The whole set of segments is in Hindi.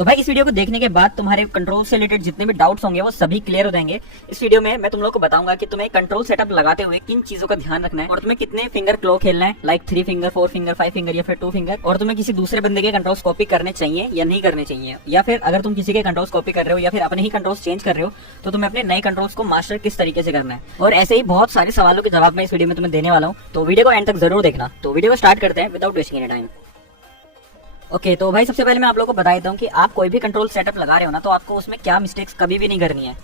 तो भाई इस वीडियो को देखने के बाद तुम्हारे कंट्रोल से रिलेटेड जितने भी डाउट्स होंगे वो सभी क्लियर हो जाएंगे। इस वीडियो में मैं तुम लोग को बताऊंगा कि तुम्हें कंट्रोल सेटअप लगाते हुए किन चीजों का ध्यान रखना है और तुम्हें कितने फिंगर क्लो खेलना है, लाइक 3 फिंगर, 4 फिंगर, 5 फिंगर या फिर 2 फिंगर, और तुम्हें किसी दूसरे बंदे के कंट्रोल्स कॉपी करने चाहिए या नहीं करने चाहिए, या फिर अगर तुम किसी के कंट्रोल्स कॉपी कर रहे हो या फिर अपने ही कंट्रोल्स चेंज कर रहे हो तो तुम्हें अपने नए कंट्रोल्स को मास्टर किस तरीके से करना है। और ऐसे ही बहुत सारे सवालों के जवाब मैं इस वीडियो में तुम्हें देने वाला हूँ, तो वीडियो को एंड तक जरूर देखना। तो वीडियो को स्टार्ट करते हैं without wasting any time. Okay तो भाई सबसे पहले मैं आप लोगों को बता देता हूँ कि आप कोई भी कंट्रोल सेटअप लगा रहे हो ना, तो आपको उसमें क्या मिस्टेक्स कभी भी नहीं करनी है।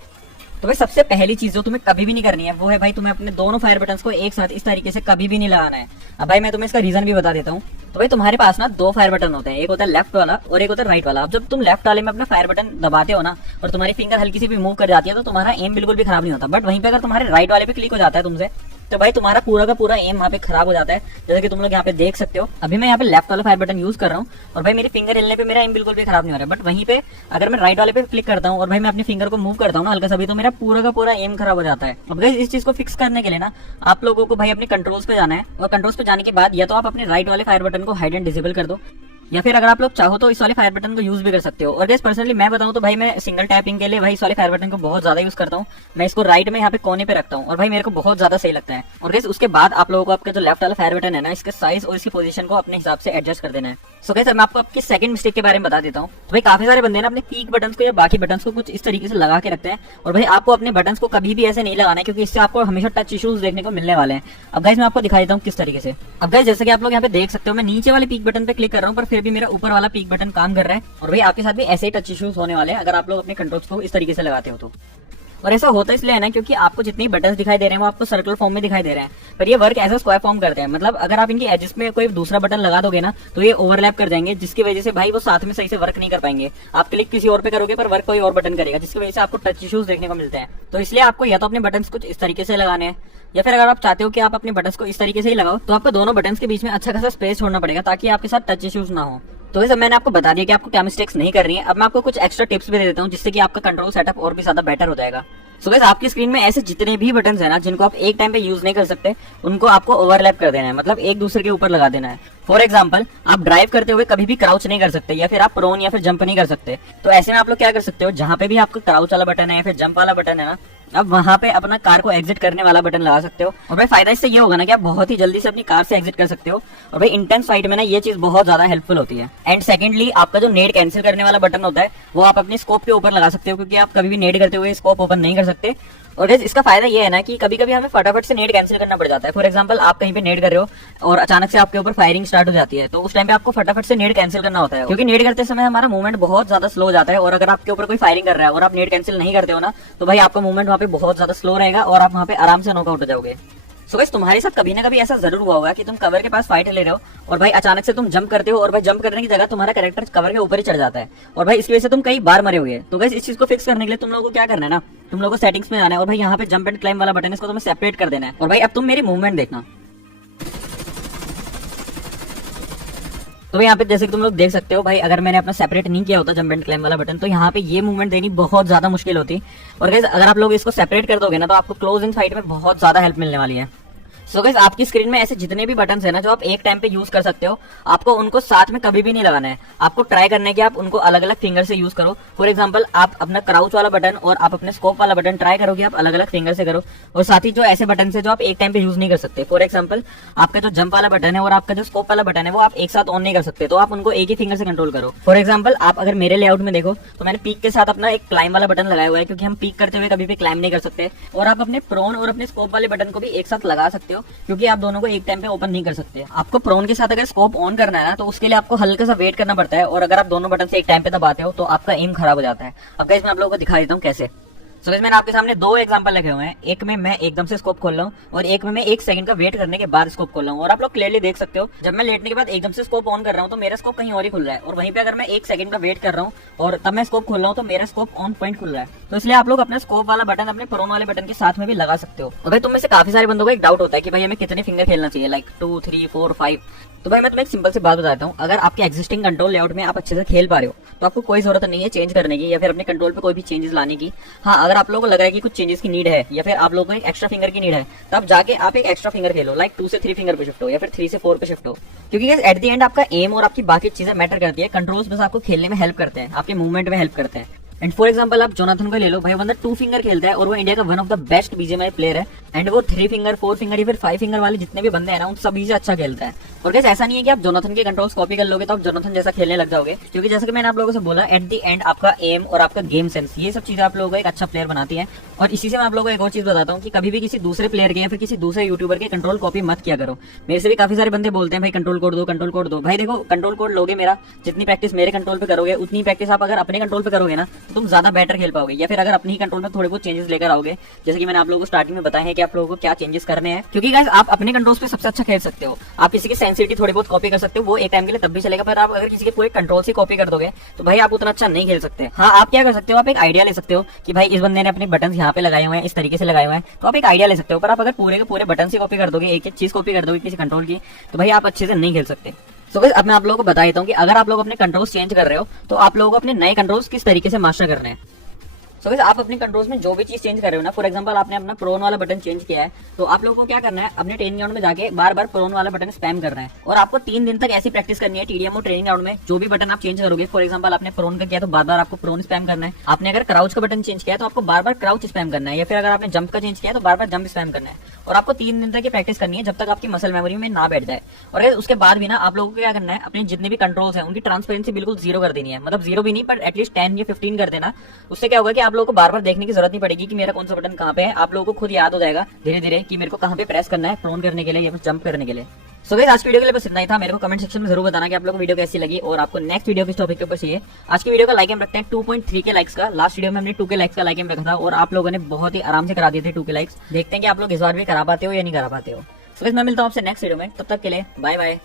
तो भाई सबसे पहली चीज जो तुम्हें कभी भी नहीं करनी है वो है भाई तुम्हें अपने दोनों फायर बटन्स को एक साथ इस तरीके से कभी भी नहीं लगाना है। अब भाई मैं तुम्हें इसका रीजन भी बता देता हूँ। तो भाई तुम्हारे पास ना 2 फायर बटन होते हैं, एक होता है लेफ्ट वाला और एक होता है राइट वाला। अब जब तुम लेफ्ट वाले में अपना फायर बटन दबाते हो ना और तुम्हारी फिंगर हल्की सी भी मूव कर जाती है तो तुम्हारा एम बिल्कुल भी खराब नहीं होता। बट वहीं पे अगर तुम्हारे राइट वाले पे क्लिक हो जाता है तुमसे, तो भाई तुम्हारा पूरा का पूरा एम वहाँ पे खराब हो जाता है। जैसे कि तुम लोग यहाँ पे देख सकते हो, अभी मैं यहाँ पे लेफ्ट वाला फायर बटन यूज कर रहा हूँ और भाई मेरी फिंगर हिलने पे मेरा एम बिल्कुल भी खराब नहीं हो रहा है। बट वहीं पे अगर मैं राइट वाले पे क्लिक करता हूँ और भाई मैं अपनी फिंगर को मूव करता हूँ ना हल्का सा भी, तो मेरा पूरा का पूरा एम खराब हो जाता है। अब गाइस इस चीज को फिक्स करने के लिए ना आप लोगों को भाई अपने कंट्रोल्स पे जाना है, और कंट्रोल्स पे जाने के बाद या तो आप अपने राइट वाले फायर बटन को हाइड एंड डिसेबल कर दो, या फिर अगर आप लोग चाहो तो इस वाले फायर बटन को यूज भी कर सकते हो। और गाइस पर्सनली मैं बताऊं तो भाई मैं सिंगल टैपिंग के लिए भाई इस वाले फायर बटन को बहुत ज्यादा यूज करता हूं। मैं इसको राइट में यहाँ पे कोने पे रखता हूं और भाई मेरे को बहुत ज्यादा सही लगता है। और गाइस उसके बाद आप लोगों को आपका जो लेफ्ट वाला फायर बटन है ना, इसके साइज और इसकी पोजीशन को अपने हिसाब से एडजस्ट कर देना है। सो गाइस मैं आपको आपकी सेकंड मिस्टेक के बारे में बता देता हूँ। तो भाई काफी सारे बंदे ना अपने पीक बटन को या बाकी बटन को कुछ इस तरीके से लगा के रखते हैं, और भाई आपको अपने बटन को कभी भी ऐसे नहीं लगाना है क्योंकि इससे आपको हमेशा टच इश्यूज देखने को मिलने वाले हैं। अब गाइस मैं आपको दिखा देता हूँ किस तरीके से। अब गाइस जैसे कि आप लोग यहाँ पे देख सकते हो, मैं नीचे वाले पीक बटन पे क्लिक कर रहा हूँ पर फिर भी मेरा ऊपर वाला पीक बटन काम कर रहा है। और भाई आपके साथ भी ऐसे ही टच इश्यूज होने वाले हैं अगर आप लोग अपने कंट्रोल्स को इस तरीके से लगाते हो तो। और ऐसा होता इसलिए है ना क्योंकि आपको जितनी बटन्स दिखाई दे रहे हैं वो आपको सर्कुलर फॉर्म में दिखाई दे रहे हैं, पर ये work as a square form करते हैं। मतलब अगर आप इनकी एजेस में कोई दूसरा बटन लगा दोगे ना तो ये ओवरलैप कर जाएंगे, जिसकी वजह से भाई वो साथ में सही से वर्क नहीं कर पाएंगे। आप क्लिक किसी और पे करोगे पर वर्क कोई और बटन करेगा, जिसकी वजह से आपको टच इश्यूज देखने को मिलते हैं। तो इसलिए आपको या तो अपने बटन्स कुछ इस तरीके से लगाने हैं, या फिर अगर आप चाहते हो कि आप अपने बटन्स को इस तरीके से ही लगाओ तो आपको दोनों बटन्स के बीच में अच्छा खासा स्पेस छोड़ना पड़ेगा ताकि आपके साथ टच इश्यूज ना हो। तो ये सब मैंने आपको बता दिया कि आपको क्या मिस्टेक्स नहीं करनी है। अब मैं आपको कुछ एक्स्ट्रा टिप्स भी दे देता हूँ जिससे कि आपका कंट्रोल सेटअप और भी ज्यादा बेटर हो जाएगा। सो गाइस आपकी स्क्रीन में ऐसे जितने भी बटन्स है ना जिनको आप एक टाइम पे यूज नहीं कर सकते, उनको आपको ओवरलैप कर देना है, मतलब एक दूसरे के ऊपर लगा देना है। फॉर एग्जाम्पल आप ड्राइव करते हुए कभी भी क्राउच नहीं कर सकते, या फिर आप प्रोन या फिर जंप नहीं कर सकते। तो ऐसे में आप लोग क्या कर सकते हो, जहां पे भी आपका क्राउच वाला बटन है या फिर जंप वाला बटन है ना, अब वहां पे अपना कार को एग्जिट करने वाला बटन लगा सकते हो। और भाई फायदा इससे ये होगा ना कि आप बहुत ही जल्दी से अपनी कार से एग्जिट कर सकते हो। और भाई इंटेंस फाइट में ना ये चीज बहुत ज्यादा हेल्पफुल होती है। एंड सेकंडली आपका जो नेट कैंसिल करने वाला बटन होता है वो आप अपने स्कोप के ऊपर लगा सकते हो, क्योंकि आप कभी भी नेट करते हुए स्कोप ओपन नहीं कर सकते। और इसका फायदा ये है ना कि कभी कभी हमें फटाफट से नेट कैंसिल करना पड़ जाता है। फॉर एग्जांपल आप कहीं पे नेट कर रहे हो और अचानक से आपके ऊपर फायरिंग स्टार्ट हो जाती है, तो उस टाइम पे आपको फटाफट से नेट कैंसिल करना होता है, क्योंकि नेट करते समय हमारा मूवमेंट बहुत ज्यादा स्लो हो जाता है। और अगर आपके ऊपर कोई फायरिंग कर रहा है और आप नेट कैंसिल नहीं करते हो ना, तो भाई आपका मूवमेंट वहाँ पे बहुत ज्यादा स्लो रहेगा और आप वहाँ पे आराम से नॉकआउट हो जाओगे। सो गाइस तुम्हारे साथ कभी ना कभी ऐसा जरूर हुआ होगा कि तुम कवर के पास फाइट ले रहे हो और भाई अचानक से तुम जंप करते हो और भाई जंप करने की जगह तुम्हारा कैरेक्टर कवर के ऊपर ही चढ़ जाता है, और भाई इसकी वजह से तुम कई बार मरे हुए। तो गाइस इस चीज को फिक्स करने के लिए तुम लोगों को क्या करना है ना, तुम लोगों को सेटिंग्स में आना है और भाई यहाँ पे जंप एंड क्लाइंब वाला बटन है, इसको तुम्हें सेपरेट कर देना है। और भाई अब तुम मेरी मूवमेंट देखना। तो यहाँ पे जैसे कि तुम लोग देख सकते हो भाई, अगर मैंने अपना सेपरेट नहीं किया होता जंप एंड क्लाइंब वाला बटन तो यहाँ पे ये मूवमेंट देनी बहुत ज्यादा मुश्किल होती। और गाइस अगर आप लोग इसको सेपरेट कर दोगे ना तो आपको क्लोज इन फाइट में बहुत ज्यादा हेल्प मिलने वाली है। सो गाइस आपकी स्क्रीन में ऐसे जितने भी बटन्स है ना जो आप एक टाइम पे यूज कर सकते हो, आपको उनको साथ में कभी भी नहीं लगाना है। आपको ट्राई करना है कि आप उनको अलग अलग फिंगर से यूज करो। फॉर एग्जांपल आप अपना क्राउच वाला बटन और आप अपने स्कोप वाला बटन ट्राई करोगे आप अलग अलग फिंगर से करो, और साथ ही जो ऐसे बटन है जो आप एक टाइम पे यूज नहीं कर सकते, फॉर एग्जाम्पल आपका जो जंप वाला बटन है और आपका जो स्कोप वाला बटन है वो आप एक साथ ऑन नहीं कर सकते, तो आप उनको एक ही फिंगर से कंट्रोल करो। फॉर एग्जाम्पल आप अगर मेरे लेआउट में देखो तो मैंने पीक के साथ अपना एक क्लाइम वाला बटन लगाया हुआ है, क्योंकि हम पीक करते हुए कभी भी क्लाइम नहीं कर सकते। और आप अपने प्रोन और अपने स्कोप वाले बटन को भी एक साथ लगा सकते हो, क्योंकि आप दोनों को एक टाइम पे ओपन नहीं कर सकते। आपको प्रोन के साथ अगर स्कोप ऑन करना है ना तो उसके लिए आपको हल्का सा वेट करना पड़ता है, और अगर आप दोनों बटन से एक टाइम पे दबाते हो तो आपका एम खराब हो जाता है। अब गाइस मैं आप लोगों को दिखा देता हूँ कैसे। सो गाइस मैंने आपके सामने 2 एग्जांपल रखे हुए हैं, एक में मैं एकदम से स्कोप खोल रहा हूँ और एक में मैं 1 सेकंड का वेट करने के बाद स्कोप खोल रहा हूँ। और आप लोग क्लियरली देख सकते हो जब मैं लेटने के बाद एकदम से स्कोप ऑन कर रहा हूँ तो मेरा स्कोप कहीं और ही खुल रहा है, और वहीं पे अगर मैं 1 सेकंड का वेट कर रहा हूँ और तब मैं स्कोप खोल रहा हूँ तो मेरा स्कोप ऑन पॉइंट खुल रहा है। तो इसलिए आप लोग अपने स्कोप वाला बटन अपने प्रोन वाले बटन के साथ में भी लगा सकते हो। और भाई तुम में से काफी सारे बंदों को एक डाउट होता है कि भाई हमें कितने फिंगर खेलना चाहिए, लाइक 2, 3, 4, 5। तो भाई मैं तुम्हें एक सिंपल सी बात बताता हूँ, अगर आपके एक्जिस्टिंग कंट्रोल लेआउट में आप अच्छे से खेल पा रहे हो तो आपको कोई जरूरत नहीं है चेंज करने की या फिर अपने कंट्रोल पे कोई भी चेंजेस लाने की। हाँ, अगर आप लोगों को लग रहा है कि कुछ चेंजेस की नीड है या फिर आप लोगों को एक एक्स्ट्रा फिंगर की नीड है, तब जाके आप एक एक्स्ट्रा फिंगर खेलो, लाइक 2 से 3 फिंगर पे शिफ्ट हो या फिर 3 से 4 पे शिफ्ट हो। क्योंकि एट द एंड आपका एम और आपकी बाकी चीजें मैटर करती है। कंट्रोल्स बस आपको खेलने में हेल्प करते हैं, आपके मूवमेंट में हेल्प करते हैं। एंड फॉर एग्जाम्पल आप जोनाथन को ले लो, भाई बंदा 2 फिंगर खेलता है और वो इंडिया का one of the best BGMI player है। एंड वो 3 फिंगर, 4 फिंगर या फिर 5 फिंगर वाले जितने भी बंदे हैं ना, उन सभी से अच्छा खेलता है। और कैसे ऐसा नहीं है कि आप जोनाथन के कंट्रोल्स कॉपी कर लोगे तो आप जोनाथन जैसा खेलने लग जाओगे, क्योंकि जैसे कि मैंने आप लोगों से बोला, एट द एंड आपका एम और आपका गेम सेंस, ये सब चीजें आप लोगों को एक अच्छा प्लेयर बनाती है। और इसी से मैं आप लोगों को एक और चीज बताता हूँ कि कभी भी किसी दूसरे प्लेयर के या फिर किसी दूसरे यूट्यूबर के कंट्रोल कॉपी मत किया करो। मेरे से भी काफी सारे बंदे बोलते हैं भाई कंट्रोल कोड दो, कंट्रोल कोड दो। भाई देखो, कंट्रोल कोड लोगे मेरा, जितनी प्रैक्टिस मेरे कंट्रोल पे करोगे उतनी प्रैक्टिस आप अगर अपने कंट्रोल पे करोगे ना तो तुम ज्यादा बेटर खेल पाओगे। या फिर अगर अपनी ही कंट्रोल में थोड़े बहुत चेंजेस लेकर आओगे, जैसे कि मैंने आप लोगों को स्टार्टिंग में बताया है कि आप लोगों को क्या चेंजेस करने हैं। क्योंकि गाइस आप अपने कंट्रोल्स पे सबसे अच्छा खेल सकते हो। आप किसी की सेंसिटिविटी थोड़ी बहुत कॉपी कर सकते हो, वो एक टाइम के लिए तब भी चलेगा, पर आप अगर किसी के पूरे कंट्रोल से कॉपी कर दोगे तो भाई आप उतना अच्छा नहीं खेल सकते। हाँ, आप क्या कर सकते हो, आप एक आइडिया ले सकते हो कि भाई इस बंदे ने अपने बटन यहाँ पे लगाए हुए हैं, इस तरीके से लगाए हुए हैं, तो आप एक आइडिया ले सकते हो। पर आप अगर पूरे के पूरे बटन से कॉपी कर दोगे, एक एक चीज कॉपी कर दोगे किसी कंट्रोल की, तो भाई आप अच्छे से नहीं खेल सकते। सो गाइस अब मैं आप लोगों को बता देता हूँ कि अगर आप लोग अपने कंट्रोल्स चेंज कर रहे हो तो आप लोगों को अपने नए कंट्रोल्स किस तरीके से मास्टर करने हैं। सो गाइस आप अपने कंट्रोल्स में जो भी चीज चेंज कर रहे हो ना, फॉर एग्जांपल आपने अपना प्रोन वाला बटन चेंज किया है, तो आप लोगों को क्या करना है, अपने ट्रेनिंग ग्राउंड में जाके बार बार प्रोन वाला बटन स्पैम करना है। और आपको 3 दिन तक ऐसी प्रैक्टिस करनी है टीडीएमओ ट्रेनिंग ग्राउंड में। जो भी बटन आप चेंज करोगे, फॉर एग्जांपल आपने प्रोन का किया तो बार बार आपको प्रोन स्पैम करना है। आपने अगर क्राउच का बटन चेंज किया तो आपको बार बार क्राउच स्पैम करना है। या फिर अगर आपने जंप का चेंज किया तो बार बार जंप स्पैम करना है। और आपको 3 दिन तक ये प्रैक्टिस करनी है जब तक आपकी मसल मेमोरी में ना बैठ जाए। और उसके बाद भी ना आप लोगों को क्या करना है, अपने जितने भी कंट्रोल्स हैं उनकी ट्रांसपेरेंसी बिल्कुल 0 कर देनी है। मतलब 0 भी नहीं, पर एटलीस्ट 10 या 15 कर देना। उससे क्या होगा कि आप लोगों को बार बार देखने की जरूरत नहीं पड़ेगी कि मेरा कौन सा बटन कहाँ पे है। आप लोगों को खुद याद हो जाएगा धीरे धीरे कि मेरे को कहाँ पे प्रेस करना है, प्रोन करने के लिए या फिर जंप करने के लिए। सो गाइस आज की वीडियो के लिए बस इतना ही था। मेरे को कमेंट सेक्शन में जरूर बताना कि आप लोगों को वीडियो कैसी लगी और आपको नेक्स्ट वीडियो किस टॉपिक के ऊपर चाहिए। आज की वीडियो का लाइक एम रखते हैं 2.3 के लाइक्स का। लास्ट वीडियो में हमने 2 के लाइक्स का लाइक एम रखा था और आप लोगों ने बहुत ही आराम से करा दिए थे 2 के लाइक्स। देखते हैं कि आप लोग इस बार भी करा पाते हो या नहीं करा पाते हो। सो गाइस मैं मिलता हूं आपसे नेक्स्ट वीडियो में, तब तक के लिए बाय बाय।